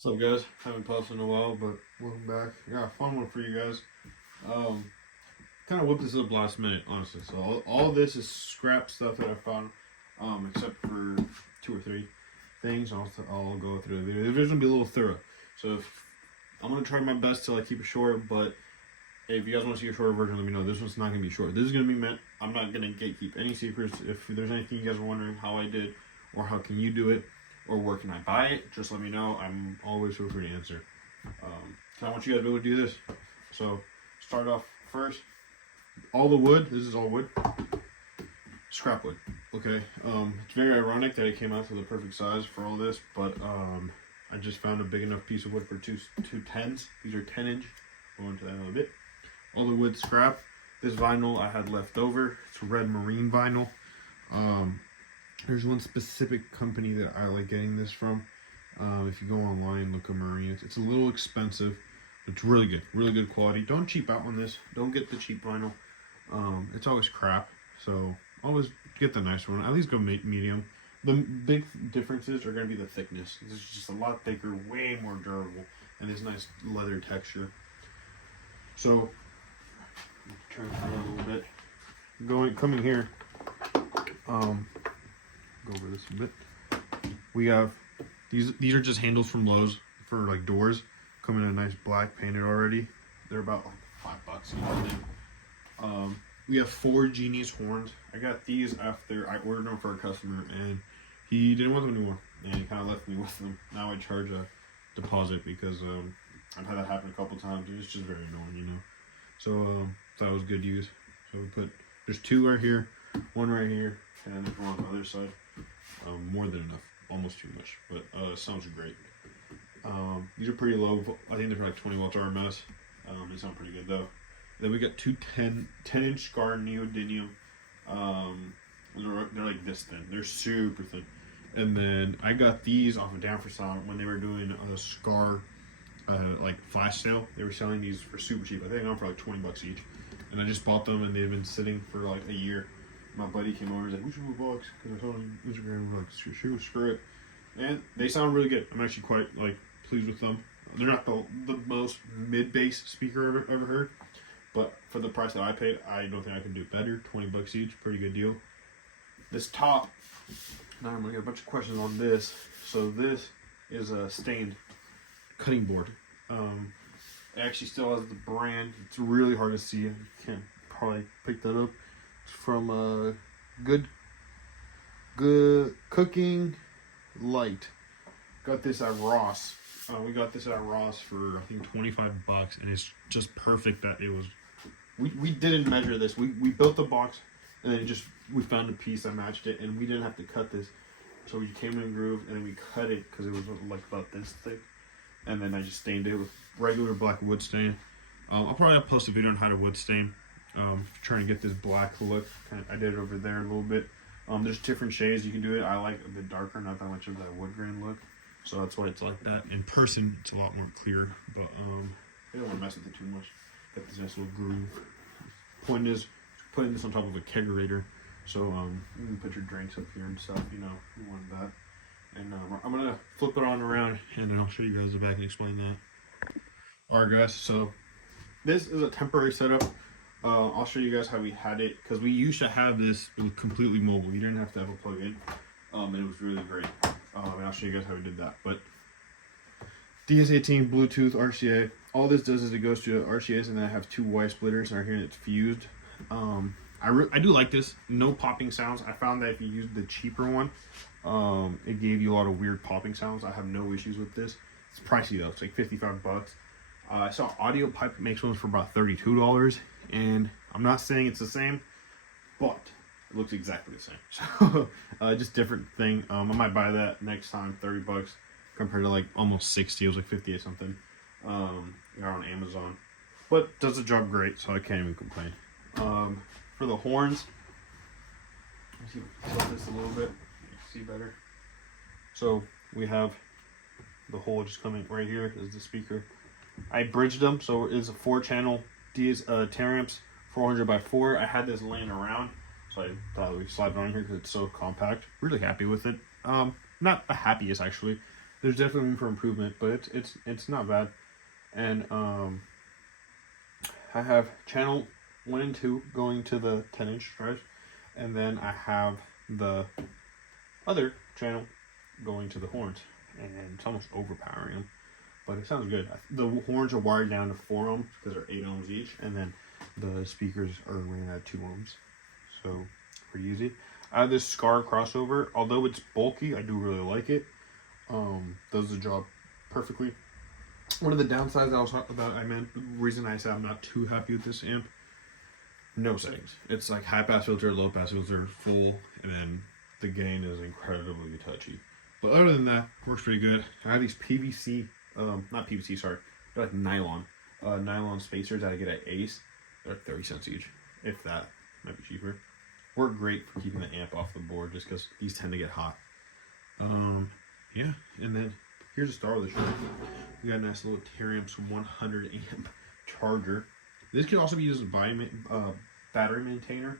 What's up, guys? Haven't posted in a while, but welcome back. I got a fun one for you guys. Kind of whipped this up last minute, honestly. So all this is scrap stuff that I found, except for 2 or 3 things. I'll go through the video. The video's gonna be a little thorough, so I'm gonna try my best to keep it short. But if you guys want to see a shorter version, let me know. This one's not gonna be short. This is gonna be meant. I'm not gonna gatekeep any secrets. If there's anything you guys are wondering how I did, or how can you do it, or where can I buy it, just let me know. I'm always feel free to answer. So I want you guys to be able to do this. So start off first. All the wood. This is all wood. Scrap wood. Okay. It's very ironic that it came out to the perfect size for all this, but I just found a big enough piece of wood for two 10s. These are 10-inch. Go into that in a bit. All the wood scrap. This vinyl I had left over. It's red marine vinyl. There's one specific company that I like getting this from. If you go online, look at Marine. It's a little expensive. It's really good quality. Don't cheap out on this. Don't get the cheap vinyl. It's always crap. So always get the nice one. At least go medium. The big differences are going to be the thickness. This is just a lot thicker, way more durable, and this nice leather texture. So turn it around a little bit. Coming here. Go over this a bit. We have these are just handles from Lowe's for doors. Come in a nice black, painted already. They're about $5 each, I think. We have 4 Genius horns. I got these after I ordered them for a customer, and he didn't want them anymore, and he kind of left me with them. Now I charge a deposit because I've had that happen a couple times, and it's just very annoying, you know. So that was good use. So there's 2 right here, 1 right here, and there's 1 on the other side. More than enough, almost too much, but sounds great. These are pretty low. I think they're 20 watts RMS. They sound pretty good though. Then we got 2 10-inch Scar neodymium. They're like this thin. They're super thin. And then I got these off of Down for Sound when they were doing a Scar flash sale. They were selling these for super cheap. I think I got them for $20 each. And I just bought them, and they've been sitting for a year. My buddy came over and was like, "We should move box," because I told him Instagram. We're like, screw it. And they sound really good. I'm actually quite pleased with them. They're not the most mid-bass speaker I've ever heard, but for the price that I paid, I don't think I can do better. $20 each, pretty good deal. This top, now I'm gonna get a bunch of questions on this. So this is a stained cutting board. It actually still has the brand. It's really hard to see. You can't probably pick that up. It's from Good Cooking Light. Got this at Ross. We got this at Ross for I think $25, and it's just perfect that it was. We didn't measure this. We built the box, and then we found a piece that matched it, and we didn't have to cut this. So we came in a groove, and then we cut it because it was about this thick, and then I just stained it with regular black wood stain. I'll probably post a video on how to wood stain. Trying to get this black look. I did it over there a little bit. There's different shades you can do it. I like a bit darker, not that much of that wood grain look. So that's why it's like that. In person, it's a lot more clear. But I don't want to mess with it too much. Got this nice little groove. Point is, putting this on top of a kegerator. So you can put your drinks up here and stuff. You know, you want that. And I'm gonna flip it on around, and then I'll show you guys the back and explain that. All right, guys. So this is a temporary setup. I'll show you guys how we had it, because we used to have this. It was completely mobile. You didn't have to have a plug-in, and it was really great. And I'll show you guys how we did that. But DS18 Bluetooth RCA. All this does is it goes to RCAs, and then I have 2 Y splitters, and right here it's fused. I do like this. No popping sounds. I found that if you use the cheaper one, it gave you a lot of weird popping sounds. I have no issues with this. It's pricey though. It's like $55. I saw Audio Pipe makes ones for about $32. And I'm not saying it's the same, but it looks exactly the same. So just different thing. I might buy that next time. $30 compared to almost 60. It was 58 something. They're on Amazon, but does the job great, so I can't even complain. For the horns, let's see, tilt this a little bit, see better. So we have the hole just coming right here is the speaker. I bridged them, so it's a 4-channel. These Taramps 400x4. I had this laying around, so I thought we'd slide it on here because it's so compact. Really happy with it. Not the happiest actually. there's definitely room for improvement, but it's not bad. And I have channel 1 and 2 going to the 10-inch drive, and then I have the other channel going to the horns, and it's almost overpowering them, but it sounds good. The horns are wired down to 4 ohms because they're 8 ohms each, and then the speakers are running at 2 ohms, so pretty easy. I have this Scar crossover. Although it's bulky, I do really like it. Does the job perfectly. One of the downsides the reason I said I'm not too happy with this amp, no settings. It's like high pass filter, low pass filter, full, and then the gain is incredibly touchy. But other than that, works pretty good. I have these PVC, not PVC, sorry, they're like nylon spacers that I get at Ace. They're 30 cents each, if that, might be cheaper. Work great for keeping the amp off the board just because these tend to get hot. Yeah, and then here's the star of the show. We got a nice little Teramps 100 amp charger. This could also be used as a battery maintainer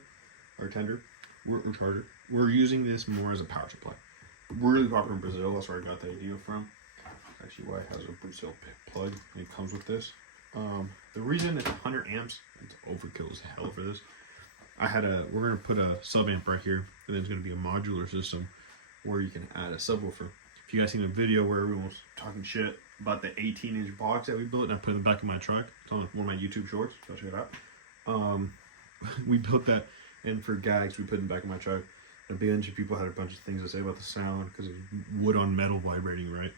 or tender or charger. We're using this more as a power supply. Really popular in Brazil. That's where I got the idea from. That's actually why it has a Brazil plug. And it comes with this. The reason it's 100 amps, it's overkill as hell for this. We're gonna put a sub amp right here, and then it's gonna be a modular system where you can add a subwoofer. If you guys seen a video where everyone was talking shit about the 18-inch box that we built and I put in the back of my truck, it's on one of my YouTube shorts, so check it out. We built that, and for gags we put in the back of my truck. A bunch of people had a bunch of things to say about the sound because it's wood on metal vibrating, right?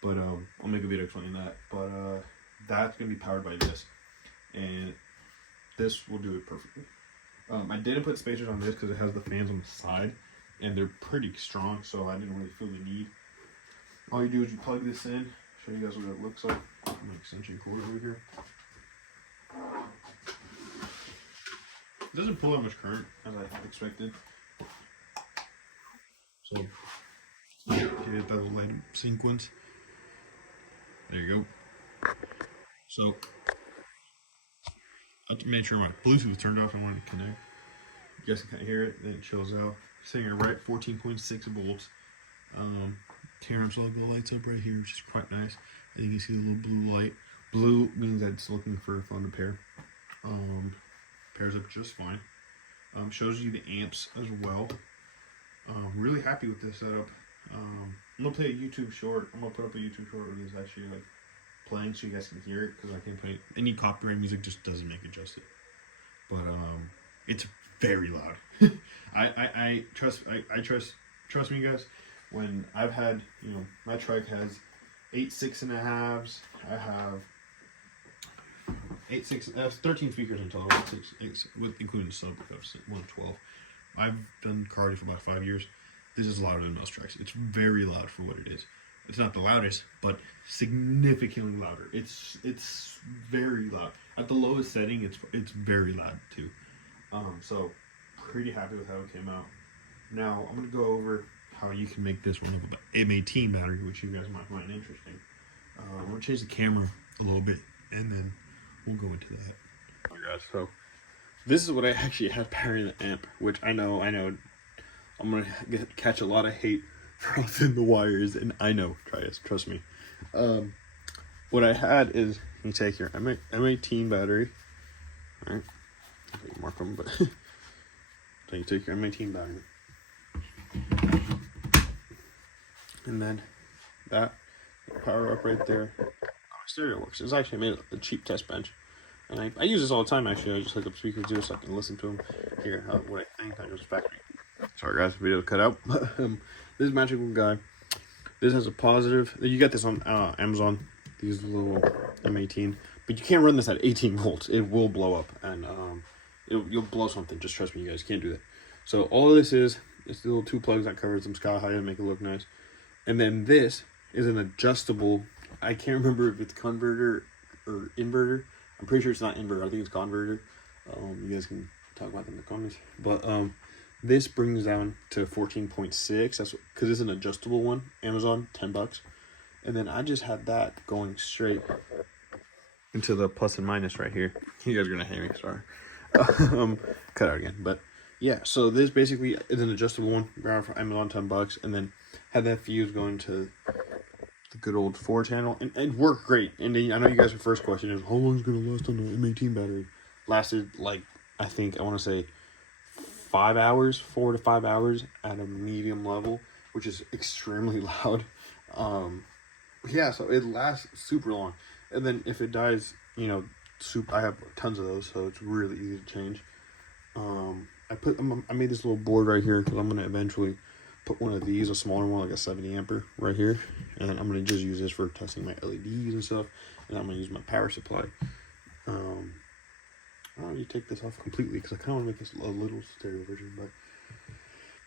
But I'll make a video explaining that. But that's gonna be powered by this, and this will do it perfectly. I didn't put spacers on this because it has the fans on the side, and they're pretty strong, so I didn't really feel the need. All you do is you plug this in, show you guys what it looks like. I'm gonna extension cord over here. It doesn't pull that much current as I expected. So get that little light sequence. There you go. So I made sure my Bluetooth was turned off and wanted to connect. You guys can kind of hear it, then it chills out. Sitting here right 14.6 volts. Teramps logo lights up right here, which is quite nice. And you can see the little blue light. Blue means that it's looking for a phone to pair. Pairs up just fine. Shows you the amps as well. Really happy with this setup. I'm gonna play a YouTube short. I'm gonna put up a YouTube short where this actually like playing so you guys can hear it, because I can't play any copyright music, just doesn't make it justice. But it's very loud. I trust me, guys. When I've had, my truck has 8 6.5s. I have 13 speakers in total, including the sub of 112. I've done Cardi for about 5 years. This is louder than most trucks. It's very loud for what it is. It's not the loudest, but significantly louder. It's very loud. At the lowest setting, it's very loud too. So pretty happy with how it came out. Now I'm gonna go over how you can make this one with an M18 battery, which you guys might find interesting. I'm gonna change the camera a little bit, and then we'll go into that. Oh guys, so this is what I actually have powering the amp, which I know I'm gonna catch a lot of hate for how thin the wire is, and I know, trust me. What I had is, you take your M18 battery, alright, mark them, but so you take your M18 battery, and then that power up right there. Oh, my stereo works. It's actually made a cheap test bench, and I use this all the time. Actually, I just hook up speakers to it so I can listen to them, hear what I think. I just factory. Sorry guys, the video cut out. This Magical Guy. This has a positive. You get this on Amazon. These little M18, but you can't run this at 18 volts. It will blow up, and you'll blow something. Just trust me, you guys can't do that. So all of this is the little 2 plugs that cover some sky high to make it look nice. And then this is an adjustable, I can't remember if it's converter or inverter. I'm pretty sure it's not inverter. I think it's converter. You guys can talk about that in the comments. But this brings down to 14.6. That's because it's an adjustable one. Amazon, $10. And then I just had that going straight into the plus and minus right here. You guys are gonna hate me, sorry. Cut out again. But yeah, so this basically is an adjustable one. Around for Amazon, $10, and then had that fuse going to good old 4-channel, and it worked great. And then, I know you guys' first question is, how long is it going to last on the M18 battery? Lasted, like, I want to say 5 hours, 4 to 5 hours at a medium level, which is extremely loud. Yeah, so it lasts super long. And then if it dies, you know, I have tons of those, so it's really easy to change. I made this little board right here because I'm going to eventually put one of these, a smaller one, like a 70 ampere right here. And then I'm going to just use this for testing my LEDs and stuff. And I'm going to use my power supply. I don't really take this off completely because I kind of want to make this a little stereo version, but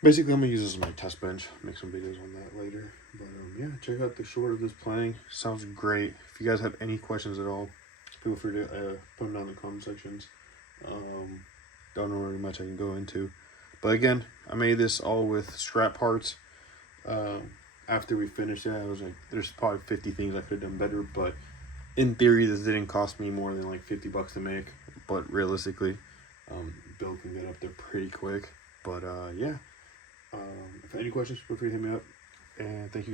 basically I'm going to use this as my test bench, make some videos on that later. But yeah, check out the short of this playing. Sounds great. If you guys have any questions at all, feel free to put them down in the comment sections. Don't know very much I can go into. But again, I made this all with scrap parts. After we finished it, I was like, there's probably 50 things I could have done better, but in theory, this didn't cost me more than like $50 to make. But realistically, build can get up there pretty quick. But yeah, if any questions, feel free to hit me up. And thank you.